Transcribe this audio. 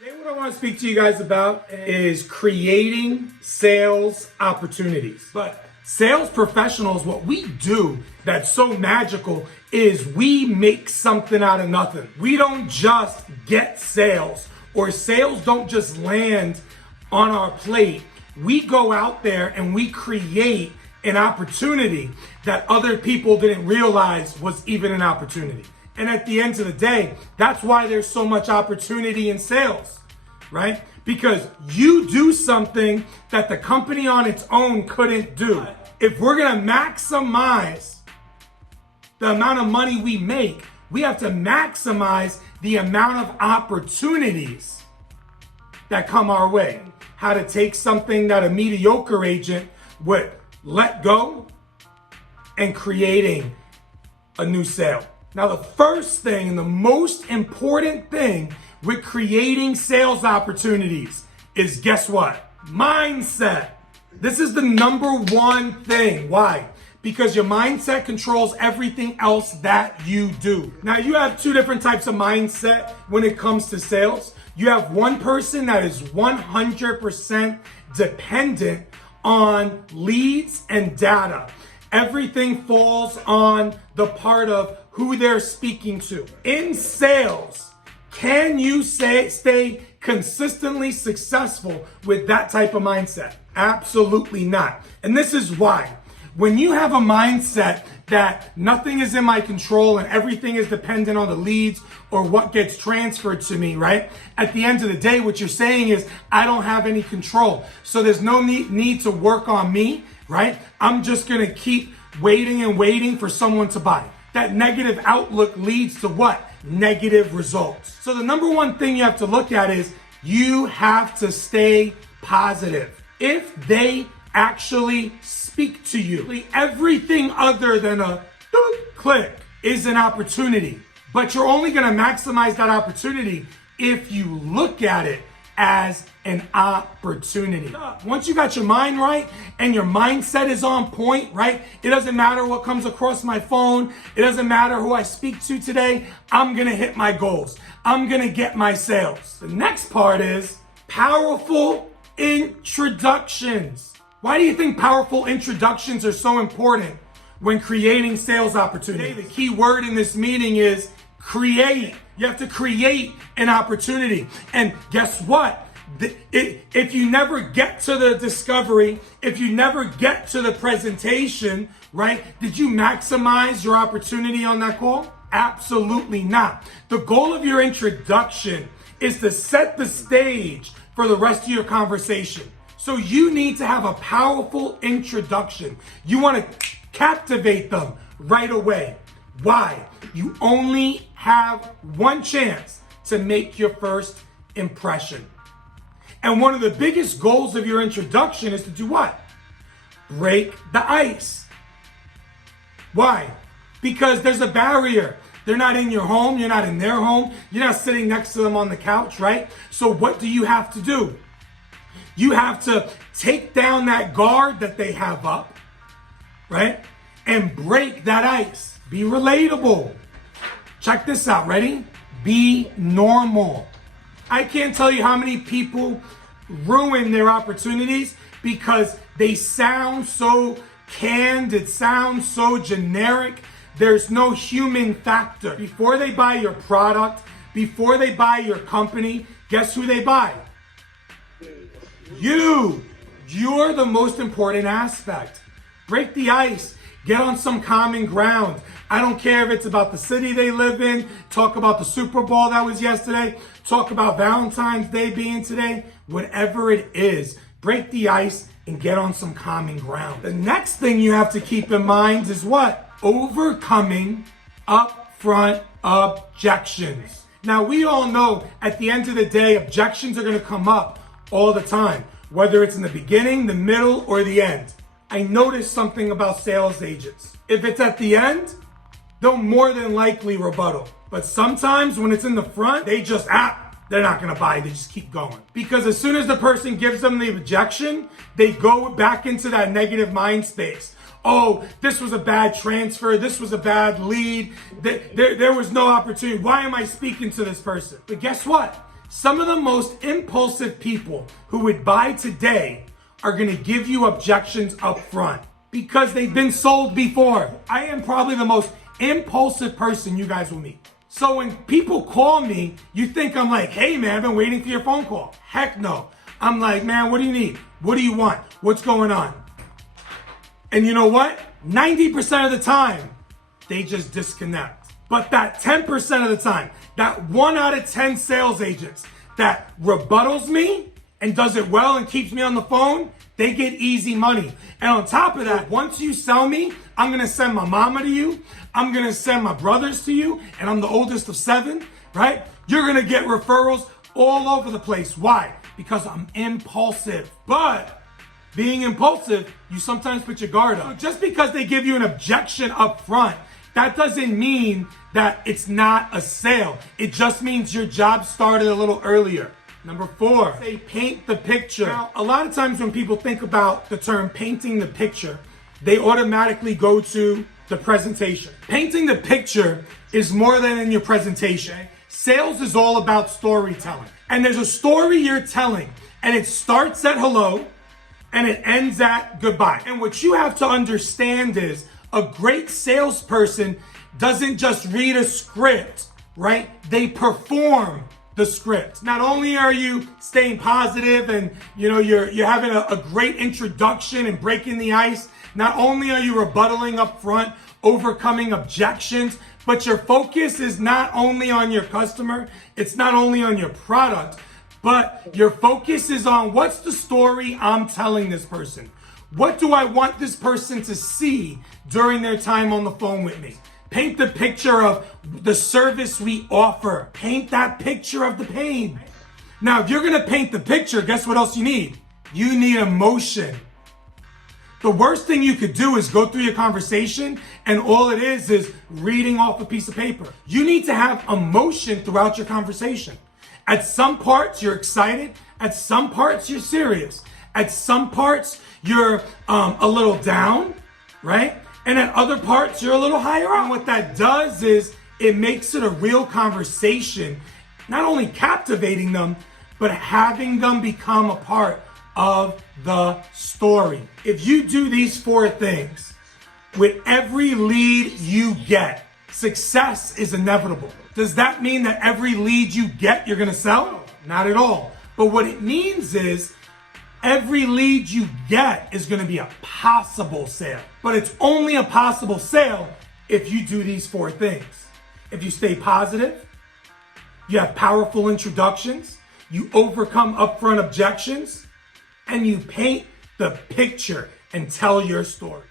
Today what I want to speak to you guys about is creating sales opportunities. But sales professionals, what we do that's so magical is we make something out of nothing. We don't just get sales, or sales don't just land on our plate. We go out there and we create an opportunity that other people didn't realize was even an opportunity. And at the end of the day, that's why there's so much opportunity in sales, right? Because you do something that the company on its own couldn't do. If we're gonna maximize the amount of money we make, we have to maximize the amount of opportunities that come our way. How to take something that a mediocre agent would let go and creating a new sale. Now, the first thing and the most important thing with creating sales opportunities is, guess what? Mindset. This is the number one thing. Why? Because your mindset controls everything else that you do. Now, you have two different types of mindset when it comes to sales. You have one person that is 100% dependent on leads and data. Everything falls on the part of who they're speaking to. In sales, can you stay consistently successful with that type of mindset? Absolutely not. And this is why. When you have a mindset that nothing is in my control and everything is dependent on the leads or what gets transferred to me, right? At the end of the day, what you're saying is, I don't have any control. So there's no need to work on me, right? I'm just gonna keep waiting and waiting for someone to buy. That negative outlook leads to what? Negative results. So the number one thing you have to look at is you have to stay positive. If they actually speak to you, everything other than a click is an opportunity. But you're only gonna maximize that opportunity if you look at it as an opportunity. Once you got your mind right and your mindset is on point, right? It doesn't matter what comes across my phone. It doesn't matter who I speak to today. I'm gonna hit my goals. I'm gonna get my sales. The next part is powerful introductions. Why do you think powerful introductions are so important when creating sales opportunities? The key word in this meeting is create. You have to create an opportunity. And guess what? If you never get to the discovery, if you never get to the presentation, right? Did you maximize your opportunity on that call? Absolutely not. The goal of your introduction is to set the stage for the rest of your conversation. So you need to have a powerful introduction. You want to captivate them right away. Why? You only have one chance to make your first impression. And one of the biggest goals of your introduction is to do what? Break the ice. Why? Because there's a barrier. They're not in your home. You're not in their home. You're not sitting next to them on the couch, right? So what do you have to do? You have to take down that guard that they have up, right? And break that ice. Be relatable. Check this out, ready? Be normal. I can't tell you how many people ruin their opportunities because they sound so canned, it sounds so generic. There's no human factor. Before they buy your product, before they buy your company, guess who they buy? You're the most important aspect. Break the ice. Get on some common ground. I don't care if it's about the city they live in. Talk about the Super Bowl that was yesterday. Talk about Valentine's Day being today. Whatever it is, break the ice and get on some common ground. The next thing you have to keep in mind is what? Overcoming upfront objections. Now, we all know at the end of the day, objections are going to come up all the time, whether it's in the beginning, the middle, or the end. I noticed something about sales agents. If it's at the end, they'll more than likely rebuttal. But sometimes when it's in the front, they just, they're not gonna buy, they just keep going. Because as soon as the person gives them the objection, they go back into that negative mind space. Oh, this was a bad transfer, this was a bad lead, there was no opportunity. Why am I speaking to this person? But guess what? some of the most impulsive people who would buy today are gonna give you objections up front because they've been sold before. I am probably the most impulsive person you guys will meet. So when people call me, you think I'm like, hey man, I've been waiting for your phone call. Heck no. I'm like, man, what do you need? What do you want? What's going on? And you know what? 90% of the time, they just disconnect. But that 10% of the time, that 1 out of 10 sales agents that rebuttals me and does it well and keeps me on the phone, they get easy money. And on top of that, once you sell me, I'm gonna send my mama to you, I'm gonna send my brothers to you, and I'm the oldest of 7, right? You're gonna get referrals all over the place. Why? Because I'm impulsive. But being impulsive, you sometimes put your guard up. So just because they give you an objection up front, that doesn't mean that it's not a sale. It just means your job started a little earlier. Number 4, say paint the picture. Now, a lot of times when people think about the term painting the picture, they automatically go to the presentation. Painting the picture is more than in your presentation. Sales is all about storytelling. And there's a story you're telling, and it starts at hello, and it ends at goodbye. And what you have to understand is a great salesperson doesn't just read a script, right? They perform the script. Not only are you staying positive and you're having a great introduction and breaking the ice, not only are you rebuttaling up front, overcoming objections, but your focus is not only on your customer, it's not only on your product, but your focus is on what's the story I'm telling this person? What do I want this person to see during their time on the phone with me? Paint the picture of the service we offer. Paint that picture of the pain. Now, if you're gonna paint the picture, guess what else you need? You need emotion. The worst thing you could do is go through your conversation and all it is reading off a piece of paper. You need to have emotion throughout your conversation. At some parts, you're excited. At some parts, you're serious. At some parts, you're a little down, right? And at other parts, you're a little higher up. And what that does is it makes it a real conversation, not only captivating them, but having them become a part of the story. If you do these 4 things, with every lead you get, success is inevitable. Does that mean that every lead you get, you're gonna sell? Not at all. But what it means is every lead you get is gonna be a possible sale. But it's only a possible sale if you do these 4 things. If you stay positive, you have powerful introductions, you overcome upfront objections, and you paint the picture and tell your story.